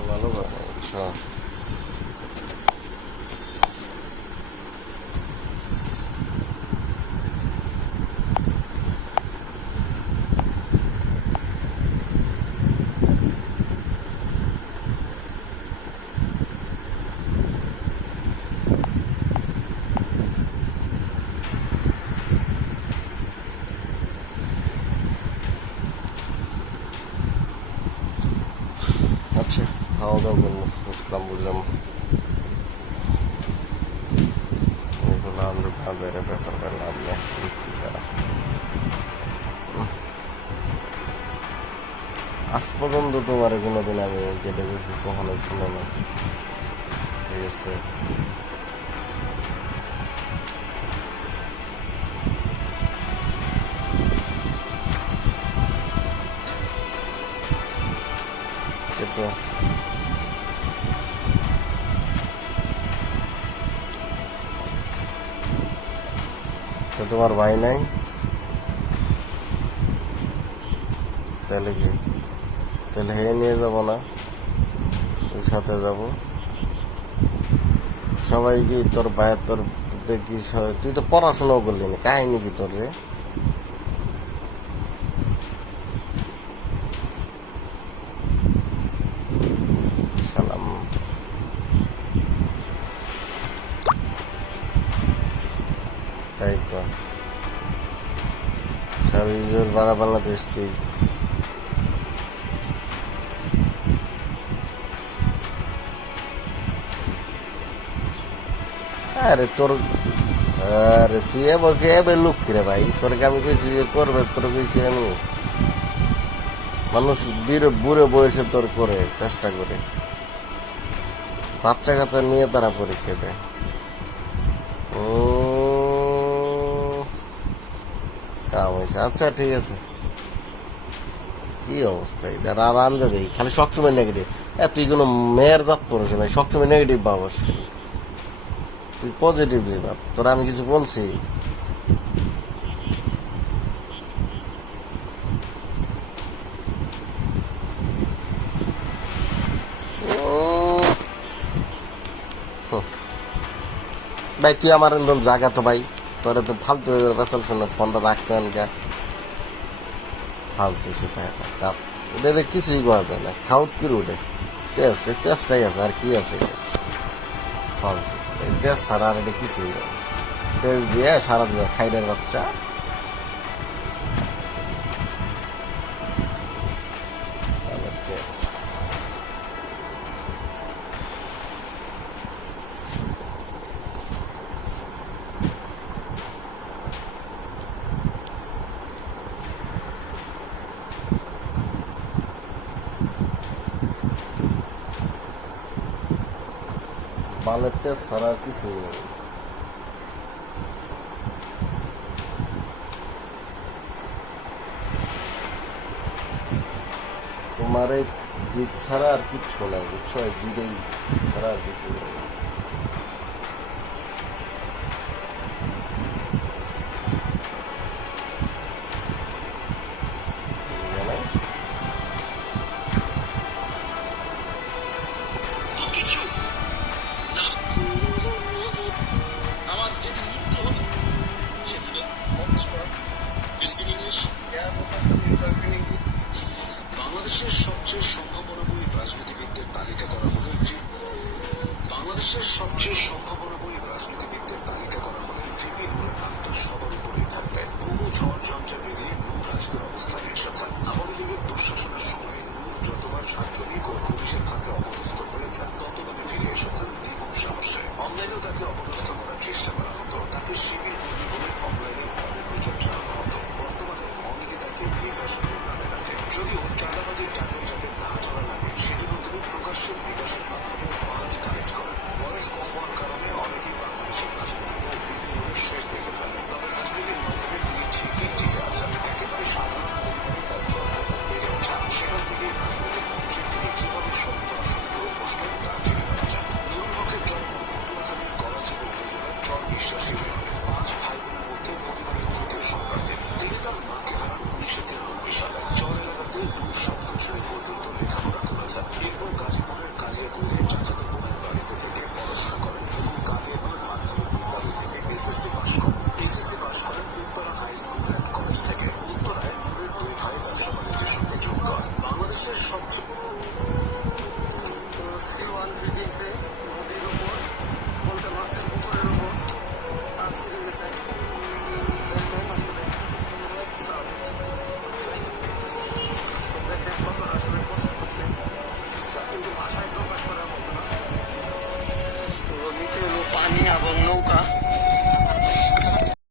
কাজটা ভালো করে বুঝছো। আচ্ছা, খাওয়া দাওয়া করবো, বুঝলাম বুঝলাম। এগুলো আমি খাদের পেছন লাভ নেই, বিক্রি ছাড়া। আজ পর্যন্ত তোমার কোনোদিন আমি যেটা কিছু কখনো শুনে না, ঠিক আছে। কিন্তু তো তোমার ভাই নাই, তাহলে কি, তাহলে হে নিয়ে যাবো না, ওই সাথে যাবো সবাই। কি তোর ভাই তোর কি তুই তো পড়াশোনাও করলি না, কাহিনী কি তোর রে? সালাম। তাই তো সারা বাংলা বাংলাদেশ তুই। আরে তোর, আরে তুই এবার লোক কিরে ভাই, তোরকে আমি কইছি যে করবে, তোর কইছি আমি। মানুষ বুড়ে বয়সে তোর করে চেষ্টা করে, বাচ্চা কাচ্চা নিয়ে তারা পরীক্ষা দেয়। কাম হয়েছে, আচ্ছা ঠিক আছে। কি অবস্থা এটা, আর আনজা দেই খালি সবসময় নেগেটিভ। তুই কোনো মেয়ের জাত পড়েছে ভাই, সবসময় নেগেটিভ ভাবস, তুই পজিটিভলি ভাব। তোরা আমি কিছু বলছি? ভাই তুই আমার একদম জায়গা তো ভাই, তোরা তো ফালতু হয়ে গেল চলছে না, ফোনটা রাখতে আনকা ফালতু সেটা চাপ। ওদের কিছুই করা যায় না, খাউট করে উঠে তেজ, তেজটাই আছে আর কি আছে ফালতু। তেজ ছাড়া আর এটা কিছুই নেই, তেজ দিয়ে সারা দিন খাইডের বাচ্চা। বালের তেজ ছাড়া আর কিছুই নেই। তোমার এই জিদ ছাড়া আর কিচ্ছু নাই বুঝছো, জিদেই ছাড়া আর কিছু নেই। বাংলাদেশের সবচেয়ে সংখ্যাবলম্বী রাজনীতিবিদদের তালিকা করা হলে বাংলাদেশের সবচেয়ে সংখ্যাবলম্বী রাজনীতিবিদদের তালিকা করা হলে ফিপি নূরের নামটা সবার উপরেই থাকবে। বহু ঝড় ঝঞ্ঝা পেরিয়ে নূর আজকের অবস্থানে এসেছেন। আওয়ামী লীগের দুঃশাসনের সময় নূর যতবার ছাত্রলীগ ও পুলিশের হাতে অপদস্থ হয়েছেন, ততবারই ফিরে এসেছেন দ্বিগুণ সাহসে। অনলাইনেও তাকে অপদস্থ করার চেষ্টা করা হতো, তাকে শিবির কর্মী বলে অনলাইনে অপপ্রচার চালানো হতো। বর্তমানে অনেকে তাকে বিকাশের নামে ডাকে। যদিও চাঁদাবাজির টাকায় যাতে না চলা লাগে, সেজন্য তিনি প্রকাশ্যে বিকাশের মাধ্যমে ফান্ড কালেক্ট করেন। বয়স কম হওয়ার কারণে অনেক